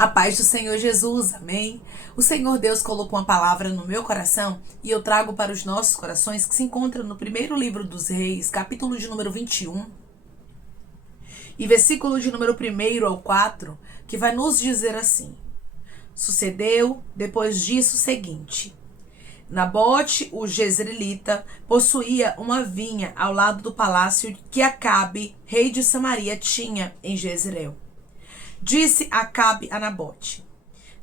A paz do Senhor Jesus, amém? O Senhor Deus colocou uma palavra no meu coração e eu trago para os nossos corações, que se encontra no primeiro livro dos Reis, capítulo de número 21, e versículo de número 1 ao 4, que vai nos dizer assim: Sucedeu depois disso o seguinte: Nabote, o jezreelita, possuía uma vinha ao lado do palácio que Acabe, rei de Samaria, tinha em Jezreel. Disse Acabe a Nabote: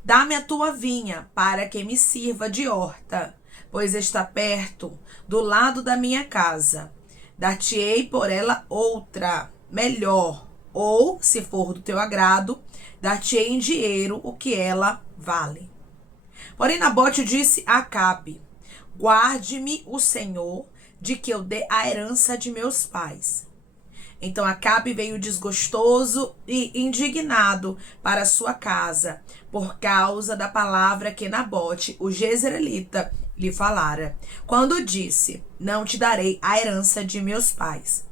Dá-me a tua vinha, para que me sirva de horta, pois está perto, do lado da minha casa. Dar-te-ei por ela outra, melhor, ou, se for do teu agrado, dar-te-ei em dinheiro o que ela vale. Porém, Nabote disse a Acabe: Guarde-me o Senhor de que eu dê a herança de meus pais. Então Acabe veio desgostoso e indignado para sua casa, por causa da palavra que Nabote, o jezreelita, lhe falara, quando disse: Não te darei a herança de meus pais.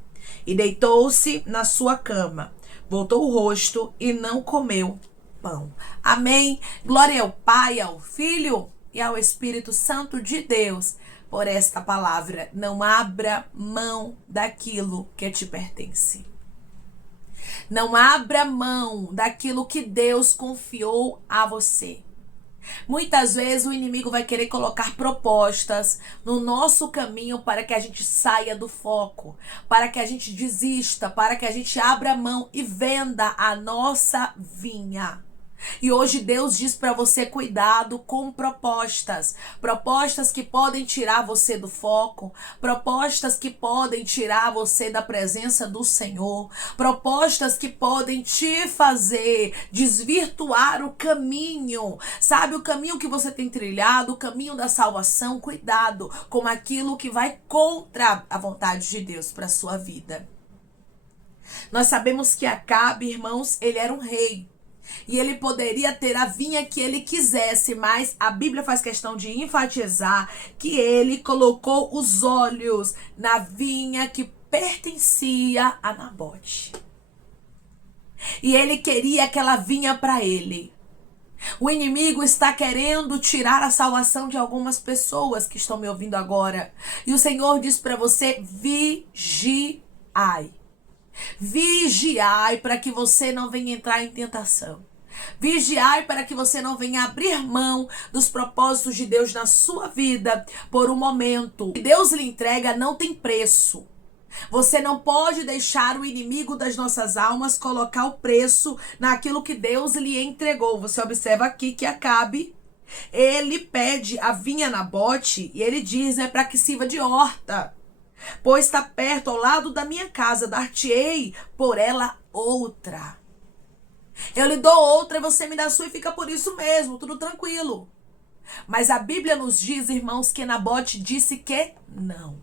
E deitou-se na sua cama, voltou o rosto e não comeu pão. Amém. Glória ao Pai, ao Filho e ao Espírito Santo de Deus por esta palavra. Não abra mão daquilo que te pertence. Não abra mão daquilo que Deus confiou a você. Muitas vezes o inimigo vai querer colocar propostas no nosso caminho para que a gente saia do foco, para que a gente desista, para que a gente abra mão e venda a nossa vinha. E hoje Deus diz para você: cuidado com propostas que podem tirar você do foco, propostas que podem tirar você da presença do Senhor, propostas que podem te fazer desvirtuar o caminho, sabe, o caminho que você tem trilhado, o caminho da salvação. Cuidado com aquilo que vai contra a vontade de Deus para sua vida. Nós sabemos que Acabe, irmãos, ele era um rei. E ele poderia ter a vinha que ele quisesse, mas a Bíblia faz questão de enfatizar que ele colocou os olhos na vinha que pertencia a Nabote. E ele queria aquela vinha para ele. O inimigo está querendo tirar a salvação de algumas pessoas que estão me ouvindo agora. E o Senhor diz para você: vigiai. Vigiai para que você não venha entrar em tentação. Vigiai para que você não venha abrir mão dos propósitos de Deus na sua vida por um momento. O que Deus lhe entrega não tem preço. Você não pode deixar o inimigo das nossas almas colocar o preço naquilo que Deus lhe entregou. Você observa aqui que Acabe, ele pede a vinha Nabote e ele diz, para que sirva de horta. Pois está perto, ao lado da minha casa, dar-te-ei por ela outra. Eu lhe dou outra e você me dá a sua e fica por isso mesmo, tudo tranquilo. Mas a Bíblia nos diz, irmãos, que Nabote disse que não.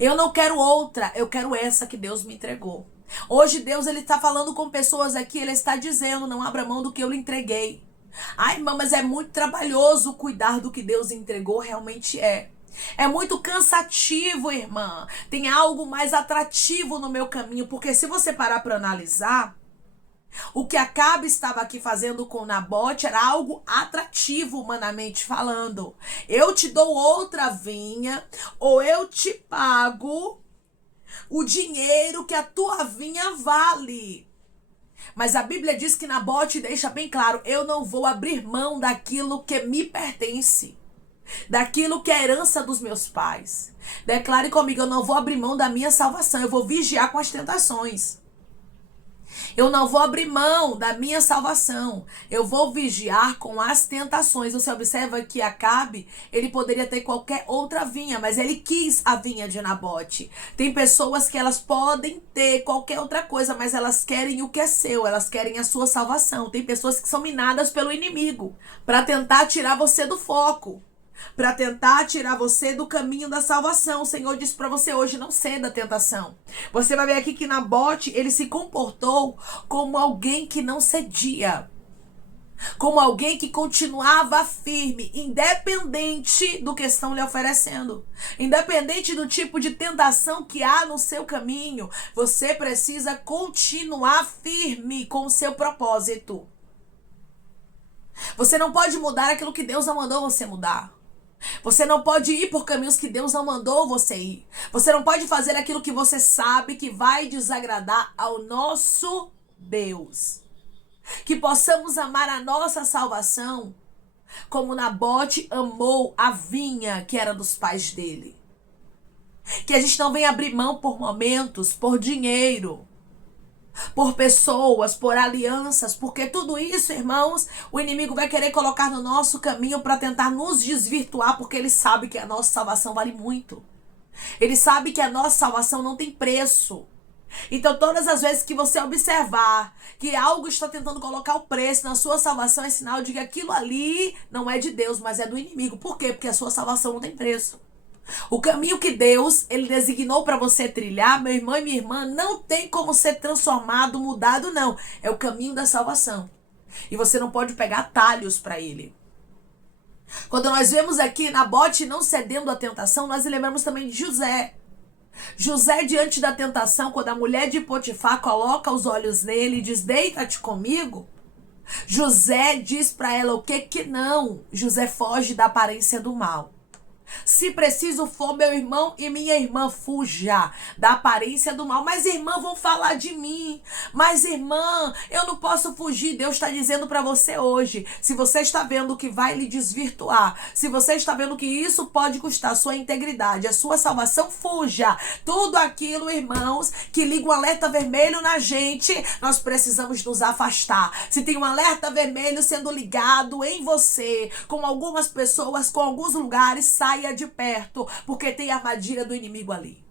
Eu não quero outra, eu quero essa que Deus me entregou. Hoje Deus, ele está falando com pessoas aqui, ele está dizendo: não abra mão do que eu lhe entreguei. Ai, irmã, mas é muito trabalhoso cuidar do que Deus entregou, realmente é. É muito cansativo, irmã. Tem algo mais atrativo no meu caminho, porque se você parar para analisar, o que Acabe estava aqui fazendo com Nabote era algo atrativo, humanamente falando. Eu te dou outra vinha, ou eu te pago o dinheiro que a tua vinha vale. Mas a Bíblia diz que Nabote deixa bem claro: eu não vou abrir mão daquilo que me pertence, daquilo que é herança dos meus pais. Declare comigo: eu não vou abrir mão da minha salvação, eu vou vigiar com as tentações. Eu não vou abrir mão da minha salvação, eu vou vigiar com as tentações. Você observa que Acabe, ele poderia ter qualquer outra vinha, mas ele quis a vinha de Nabote. Tem pessoas que elas podem ter qualquer outra coisa, mas elas querem o que é seu, elas querem a sua salvação. Tem pessoas que são minadas pelo inimigo para tentar tirar você do foco, para tentar tirar você do caminho da salvação. O Senhor diz para você hoje: não ceda à tentação. Você vai ver aqui que Nabote, ele se comportou como alguém que não cedia, como alguém que continuava firme, independente do que estão lhe oferecendo, independente do tipo de tentação que há no seu caminho. Você precisa continuar firme com o seu propósito. Você não pode mudar aquilo que Deus não mandou você mudar. Você não pode ir por caminhos que Deus não mandou você ir. Você não pode fazer aquilo que você sabe que vai desagradar ao nosso Deus. Que possamos amar a nossa salvação como Nabote amou a vinha que era dos pais dele. Que a gente não venha abrir mão por momentos, por dinheiro, por pessoas, por alianças, porque tudo isso, irmãos, o inimigo vai querer colocar no nosso caminho para tentar nos desvirtuar, porque ele sabe que a nossa salvação vale muito. Ele sabe que a nossa salvação não tem preço. Então, todas as vezes que você observar que algo está tentando colocar o preço na sua salvação, é sinal de que aquilo ali não é de Deus, mas é do inimigo. Por quê? Porque a sua salvação não tem preço. O caminho que Deus, ele designou para você trilhar, meu irmão e minha irmã, não tem como ser transformado, mudado, não. É o caminho da salvação. E você não pode pegar atalhos para ele. Quando nós vemos aqui Nabote não cedendo à tentação, nós lembramos também de José. José, diante da tentação, quando a mulher de Potifar coloca os olhos nele e diz, deita-te comigo, José diz para ela o que não. José foge da aparência do mal. Se preciso for, meu irmão e minha irmã, fuja da aparência do mal. Mas, irmã, vão falar de mim. Mas, irmã, eu não posso fugir. Deus está dizendo para você hoje. Se você está vendo que vai lhe desvirtuar, se você está vendo que isso pode custar a sua integridade, a sua salvação, fuja. Tudo aquilo, irmãos, que liga um alerta vermelho na gente, nós precisamos nos afastar. Se tem um alerta vermelho sendo ligado em você, com algumas pessoas, com alguns lugares, saia de perto, porque tem a armadilha do inimigo ali.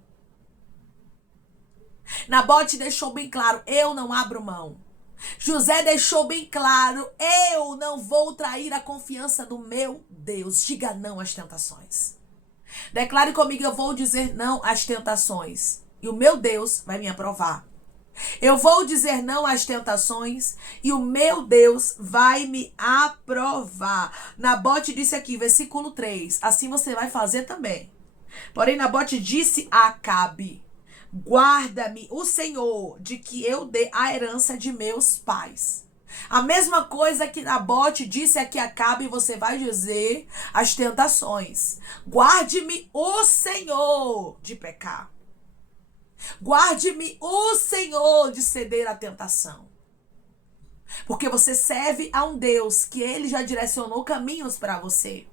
Nabote deixou bem claro, eu não abro mão. José deixou bem claro, eu não vou trair a confiança do meu Deus. Diga não às tentações. Declare comigo, eu vou dizer não às tentações. E o meu Deus vai me aprovar. Eu vou dizer não às tentações e o meu Deus vai me aprovar. Nabote disse aqui, versículo 3, assim você vai fazer também. Porém, Nabote disse a Acabe, guarda-me o Senhor de que eu dê a herança de meus pais. A mesma coisa que Nabote disse aqui a Acabe, você vai dizer às tentações. Guarde-me o Senhor de pecar. Guarde-me o Senhor de ceder à tentação. Porque você serve a um Deus que ele já direcionou caminhos para você.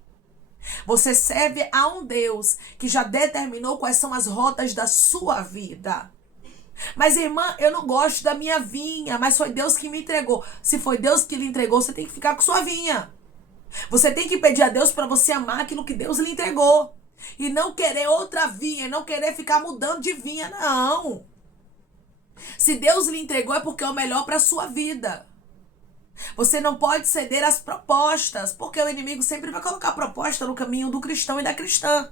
Você serve a um Deus que já determinou quais são as rotas da sua vida. Mas, irmã, eu não gosto da minha vinha, mas foi Deus que me entregou. Se foi Deus que lhe entregou, você tem que ficar com sua vinha. Você tem que pedir a Deus para você amar aquilo que Deus lhe entregou. E não querer outra vinha, não querer ficar mudando de vinha, não. Se Deus lhe entregou é porque é o melhor para a sua vida. Você não pode ceder às propostas, porque o inimigo sempre vai colocar proposta no caminho do cristão e da cristã.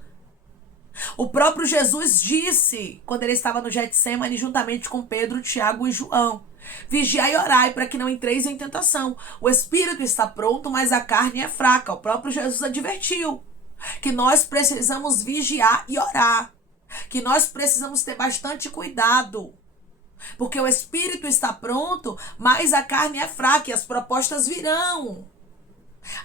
O próprio Jesus disse, quando ele estava no Getsemane, juntamente com Pedro, Tiago e João, vigiai e orai para que não entreis em tentação. O espírito está pronto, mas a carne é fraca. O próprio Jesus advertiu que nós precisamos vigiar e orar, que nós precisamos ter bastante cuidado, porque o espírito está pronto, mas a carne é fraca e as propostas virão.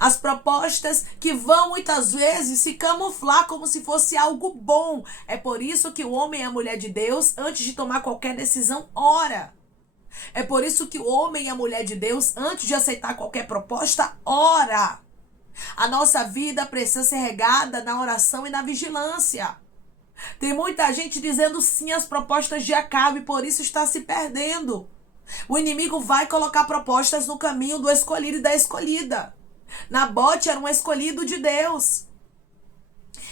As propostas que vão muitas vezes se camuflar como se fosse algo bom. É por isso que o homem e a mulher de Deus, antes de tomar qualquer decisão, ora. É por isso que o homem e a mulher de Deus, antes de aceitar qualquer proposta, ora. A nossa vida precisa ser regada na oração e na vigilância. Tem muita gente dizendo sim às propostas de Acabe, por isso está se perdendo. O inimigo vai colocar propostas no caminho do escolhido e da escolhida. Nabote era um escolhido de Deus.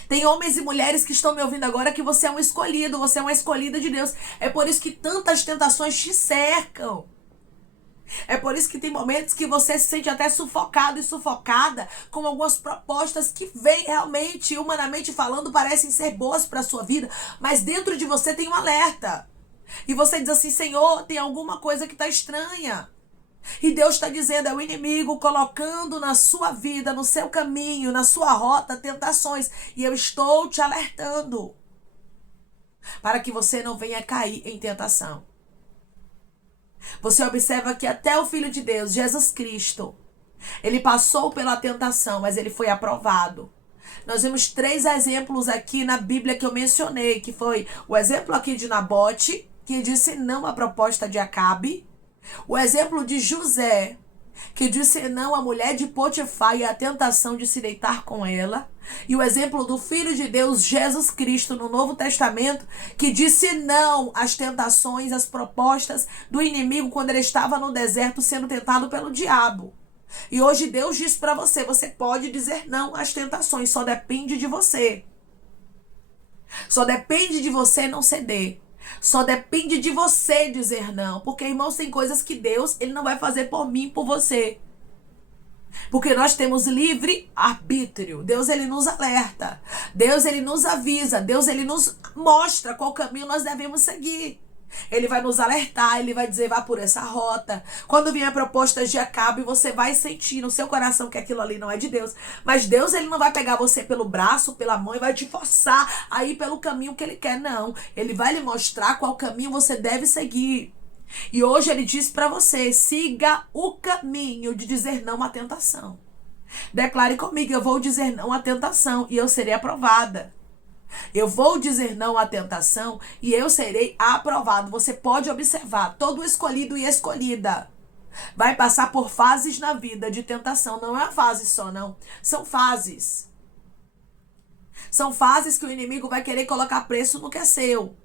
Tem homens e mulheres que estão me ouvindo agora que você é um escolhido, você é uma escolhida de Deus. É por isso que tantas tentações te cercam. É por isso que tem momentos que você se sente até sufocado e sufocada com algumas propostas que vêm realmente, humanamente falando, parecem ser boas para a sua vida, mas dentro de você tem um alerta. E você diz assim, Senhor, tem alguma coisa que está estranha. E Deus está dizendo, é o inimigo colocando na sua vida, no seu caminho, na sua rota, tentações. E eu estou te alertando para que você não venha cair em tentação. Você observa que até o Filho de Deus, Jesus Cristo, Ele passou pela tentação, mas ele foi aprovado. Nós vemos 3 exemplos aqui na Bíblia que eu mencionei, que foi o exemplo aqui de Nabote, que disse não à proposta de Acabe, o exemplo de José, que disse não à mulher de Potifar e à tentação de se deitar com ela, e o exemplo do Filho de Deus, Jesus Cristo, no Novo Testamento, que disse não às tentações, às propostas do inimigo quando ele estava no deserto sendo tentado pelo diabo. E hoje Deus diz para você, você pode dizer não às tentações, só depende de você. Só depende de você não ceder. Só depende de você dizer não. Porque, irmãos, tem coisas que Deus, ele não vai fazer por mim, por você. Porque nós temos livre arbítrio. Deus, ele nos alerta. Deus, ele nos avisa. Deus, ele nos mostra qual caminho nós devemos seguir. Ele vai nos alertar, ele vai dizer, vá por essa rota. Quando vier propostas de Acabe, você vai sentir no seu coração que aquilo ali não é de Deus. Mas Deus, ele não vai pegar você pelo braço, pela mão e vai te forçar a ir pelo caminho que ele quer, não. Ele vai lhe mostrar qual caminho você deve seguir. E hoje ele diz para você, siga o caminho de dizer não à tentação. Declare comigo, eu vou dizer não à tentação e eu serei aprovada. Eu vou dizer não à tentação e eu serei aprovado. Você pode observar, todo escolhido e escolhida vai passar por fases na vida de tentação. Não é uma fase só, não. São fases. São fases que o inimigo vai querer colocar preço no que é seu.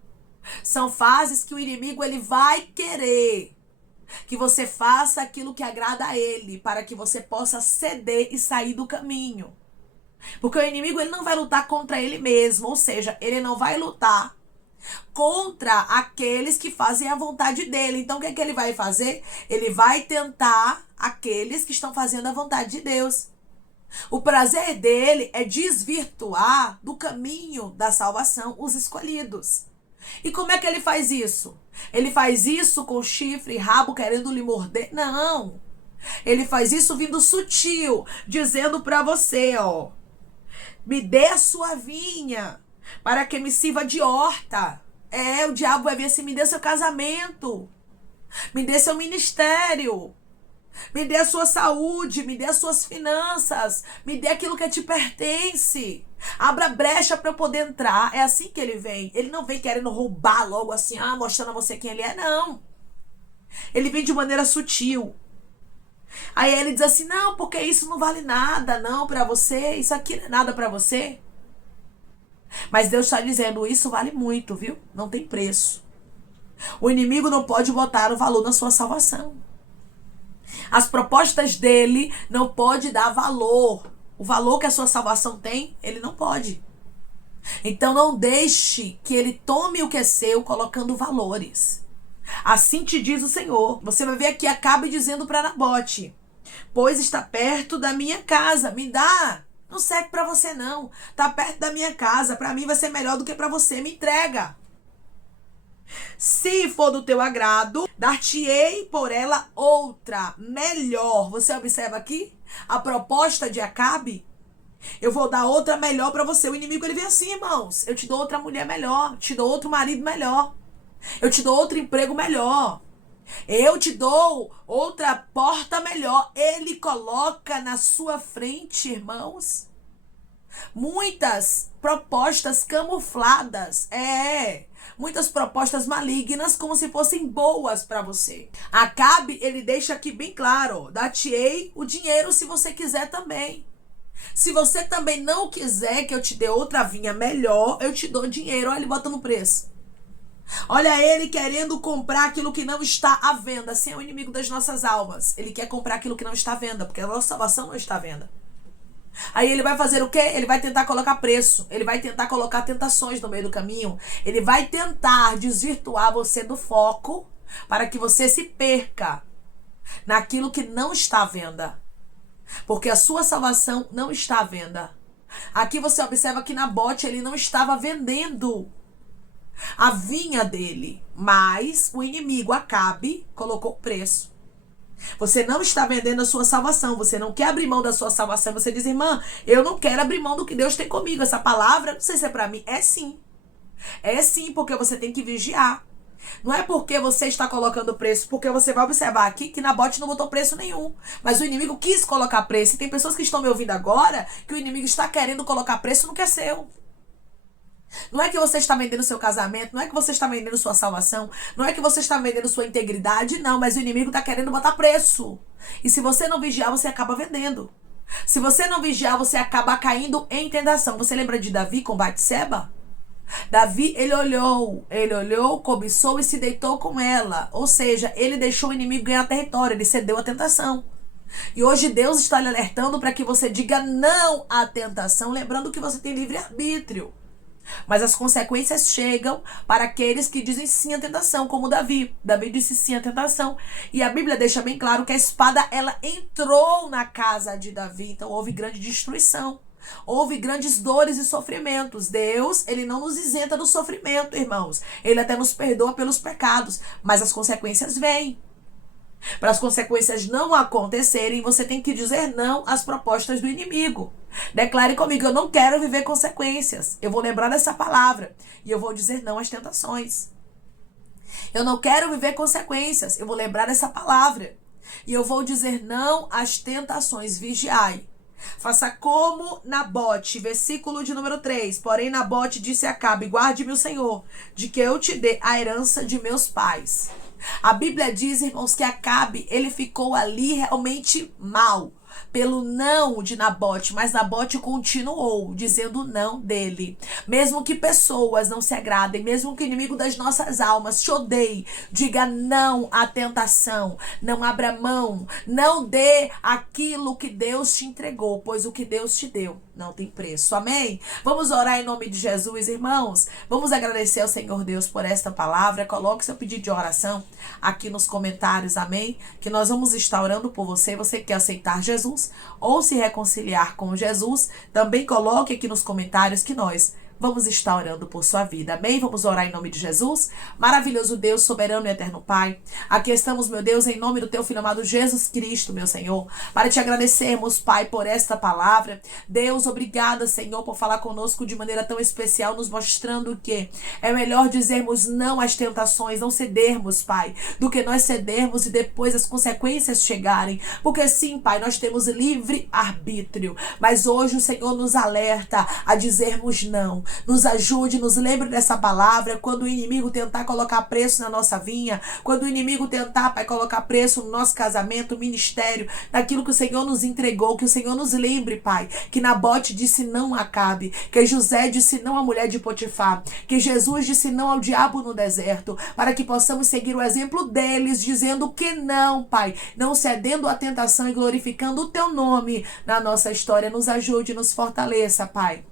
São fases que o inimigo, ele vai querer que você faça aquilo que agrada a ele, para que você possa ceder e sair do caminho. Porque o inimigo, ele não vai lutar contra ele mesmo, ou seja, ele não vai lutar contra aqueles que fazem a vontade dele. Então, o que é que ele vai fazer? Ele vai tentar aqueles que estão fazendo a vontade de Deus. O prazer dele é desvirtuar do caminho da salvação os escolhidos. E como é que ele faz isso? Ele faz isso com chifre e rabo querendo lhe morder? Não. Ele faz isso vindo sutil, dizendo para você, ó, me dê a sua vinha, para que me sirva de horta. O diabo vai ver assim, me dê seu casamento, me dê seu ministério, me dê a sua saúde, me dê as suas finanças, me dê aquilo que te pertence. Abra brecha para eu poder entrar. É assim que ele vem. Ele não vem querendo roubar logo assim, mostrando a você quem ele é, não. Ele vem de maneira sutil. Aí ele diz assim, não, porque isso não vale nada, não, pra você, isso aqui não é nada pra você. Mas Deus está dizendo, isso vale muito, viu? Não tem preço. O inimigo não pode botar o valor na sua salvação. As propostas dele não pode dar valor. O valor que a sua salvação tem, ele não pode. Então não deixe que ele tome o que é seu, colocando valores. Assim te diz o Senhor. Você vai ver aqui Acabe dizendo para Nabote, pois está perto da minha casa, me dá. Não serve para você não. Está perto da minha casa, para mim vai ser melhor do que para você, me entrega. Se for do teu agrado, dar-te-ei por ela outra, melhor. Você observa aqui a proposta de Acabe? Eu vou dar outra melhor para você. O inimigo, ele vem assim, irmãos. Eu te dou outra mulher melhor, te dou outro marido melhor. Eu te dou outro emprego melhor. Eu te dou outra porta melhor. Ele coloca na sua frente, irmãos, muitas propostas camufladas. Muitas propostas malignas como se fossem boas para você. Acabe, ele deixa aqui bem claro, dar-te-ei o dinheiro se você quiser também. Se você também não quiser que eu te dê outra vinha melhor, eu te dou dinheiro. Olha ele botando o preço. Olha ele querendo comprar aquilo que não está à venda. Assim é o inimigo das nossas almas. Ele quer comprar aquilo que não está à venda, porque a nossa salvação não está à venda. Aí ele vai fazer o quê? Ele vai tentar colocar preço. Ele vai tentar colocar tentações no meio do caminho. Ele vai tentar desvirtuar você do foco para que você se perca naquilo que não está à venda. Porque a sua salvação não está à venda. Aqui você observa que Nabote, ele não estava vendendo a vinha dele, mas o inimigo Acabe colocou preço. Você não está vendendo a sua salvação, você não quer abrir mão da sua salvação. Você diz, irmã, eu não quero abrir mão do que Deus tem comigo. Essa palavra, não sei se é para mim, é sim. É sim, porque você tem que vigiar. Não é porque você está colocando preço, porque você vai observar aqui que Nabote não botou preço nenhum. Mas o inimigo quis colocar preço. E tem pessoas que estão me ouvindo agora que o inimigo está querendo colocar preço no que é seu. Não é que você está vendendo seu casamento, não é que você está vendendo sua salvação, não é que você está vendendo sua integridade, não, mas o inimigo está querendo botar preço. E se você não vigiar, você acaba vendendo. Se você não vigiar, você acaba caindo em tentação. Você lembra de Davi com Batseba? Davi, ele olhou, cobiçou e se deitou com ela. Ou seja, ele deixou o inimigo ganhar território, ele cedeu à tentação. E hoje Deus está lhe alertando para que você diga não à tentação, lembrando que você tem livre-arbítrio. Mas as consequências chegam para aqueles que dizem sim à tentação, como Davi. Davi disse sim à tentação. E a Bíblia deixa bem claro que a espada, ela entrou na casa de Davi. Então houve grande destruição. Houve grandes dores e sofrimentos. Deus, ele não nos isenta do sofrimento, irmãos. Ele até nos perdoa pelos pecados. Mas as consequências vêm. Para as consequências não acontecerem, você tem que dizer não às propostas do inimigo. Declare comigo, eu não quero viver consequências. Eu vou lembrar dessa palavra. E eu vou dizer não às tentações. Eu não quero viver consequências. Eu vou lembrar dessa palavra. E eu vou dizer não às tentações. Vigiai. Faça como Nabote, versículo de número 3. Porém, Nabote disse a Acabe, guarde-me o Senhor, de que eu te dê a herança de meus pais. A Bíblia diz, irmãos, que Acabe, ele ficou ali realmente mal pelo não de Nabote, mas Nabote continuou dizendo não dele. Mesmo que pessoas não se agradem, mesmo que o inimigo das nossas almas te odeie, diga não à tentação, não abra mão, não dê aquilo que Deus te entregou, pois o que Deus te deu não tem preço. Amém? Vamos orar em nome de Jesus, irmãos. Vamos agradecer ao Senhor Deus por esta palavra. Coloque seu pedido de oração aqui nos comentários, amém? Que nós vamos estar orando por você. Você que quer aceitar Jesus ou se reconciliar com Jesus, também coloque aqui nos comentários que nós vamos estar orando por sua vida, amém? Vamos orar em nome de Jesus. Maravilhoso Deus, soberano e eterno Pai, aqui estamos, meu Deus, em nome do teu Filho amado Jesus Cristo, meu Senhor, para te agradecermos, Pai, por esta palavra. Deus, obrigada, Senhor, por falar conosco de maneira tão especial, nos mostrando que é melhor dizermos não às tentações, não cedermos, Pai, do que nós cedermos e depois as consequências chegarem, porque sim, Pai, nós temos livre arbítrio, mas hoje o Senhor nos alerta a dizermos não. Nos ajude, nos lembre dessa palavra quando o inimigo tentar colocar preço na nossa vinha, quando o inimigo tentar, Pai, colocar preço no nosso casamento, ministério, naquilo que o Senhor nos entregou, que o Senhor nos lembre, Pai, que Nabote disse não a Acabe, que José disse não à mulher de Potifar, que Jesus disse não ao diabo no deserto, para que possamos seguir o exemplo deles, dizendo que não, Pai, não cedendo à tentação e glorificando o teu nome na nossa história. Nos ajude, nos fortaleça, Pai,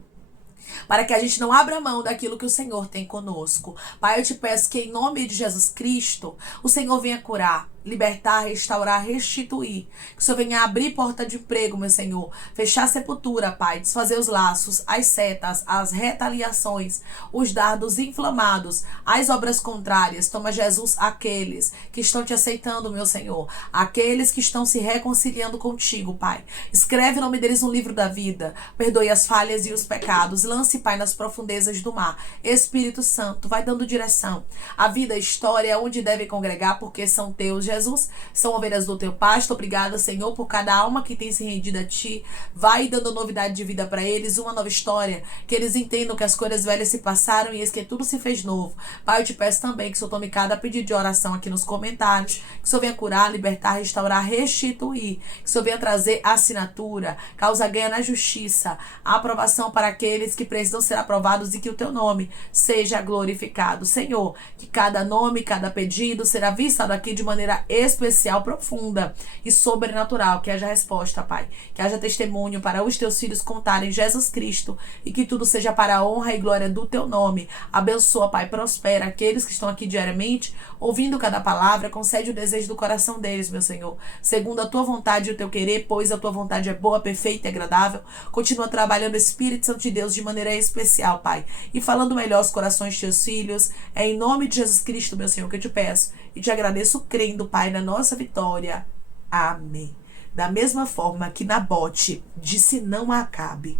para que a gente não abra mão daquilo que o Senhor tem conosco. Pai, eu te peço que em nome de Jesus Cristo, o Senhor venha curar, libertar, restaurar, restituir. Que o Senhor venha abrir porta de emprego, meu Senhor. Fechar a sepultura, Pai. Desfazer os laços, as setas, as retaliações, os dardos inflamados, as obras contrárias. Toma, Jesus, aqueles que estão te aceitando, meu Senhor. Aqueles que estão se reconciliando contigo, Pai. Escreve o nome deles no livro da vida. Perdoe as falhas e os pecados. Lance, Pai, nas profundezas do mar. Espírito Santo, vai dando direção. A vida, a história, onde deve congregar, porque são teus, Jesus, são ovelhas do teu pasto. Obrigada, Senhor, por cada alma que tem se rendido a ti. Vai dando novidade de vida para eles, uma nova história, que eles entendam que as coisas velhas se passaram e eis que tudo se fez novo. Pai, eu te peço também que o Senhor tome cada pedido de oração aqui nos comentários, que o Senhor venha curar, libertar, restaurar, restituir, que o Senhor venha trazer assinatura, causa ganha na justiça, a aprovação para aqueles que precisam ser aprovados e que o teu nome seja glorificado. Senhor, que cada nome, cada pedido será visto aqui de maneira especial, profunda e sobrenatural. Que haja resposta, Pai. Que haja testemunho para os teus filhos contarem Jesus Cristo e que tudo seja para a honra e glória do teu nome. Abençoa, Pai, prospera aqueles que estão aqui diariamente, ouvindo cada palavra, concede o desejo do coração deles, meu Senhor, segundo a tua vontade e o teu querer, pois a tua vontade é boa, perfeita e agradável. Continua trabalhando, Espírito Santo de Deus, de maneira especial, Pai, e falando melhor os corações de teus filhos. É em nome de Jesus Cristo, meu Senhor, que eu te peço e te agradeço, crendo, Pai, na nossa vitória. Amém. Da mesma forma que Nabote disse não a Acabe,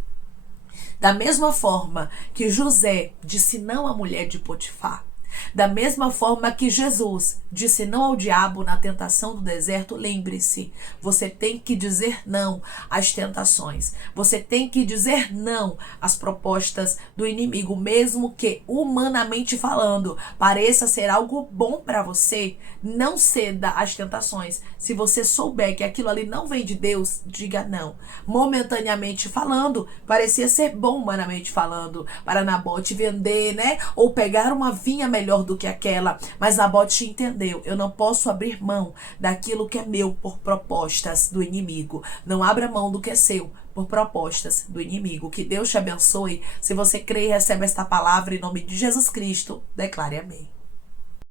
da mesma forma que José disse não à mulher de Potifar, Da mesma forma que Jesus disse não ao diabo na tentação do deserto, lembre-se, você tem que dizer não às tentações. Você tem que dizer não às propostas do inimigo, mesmo que humanamente falando pareça ser algo bom para você. Não ceda às tentações. Se você souber que aquilo ali não vem de Deus, diga não. Momentaneamente falando, parecia ser bom humanamente falando para Nabote vender, né? Ou pegar uma vinha melhor do que aquela. Mas Nabote entendeu, eu não posso abrir mão daquilo que é meu por propostas do inimigo. Não abra mão do que é seu por propostas do inimigo. Que Deus te abençoe. Se você crê e recebe esta palavra em nome de Jesus Cristo, declare amém.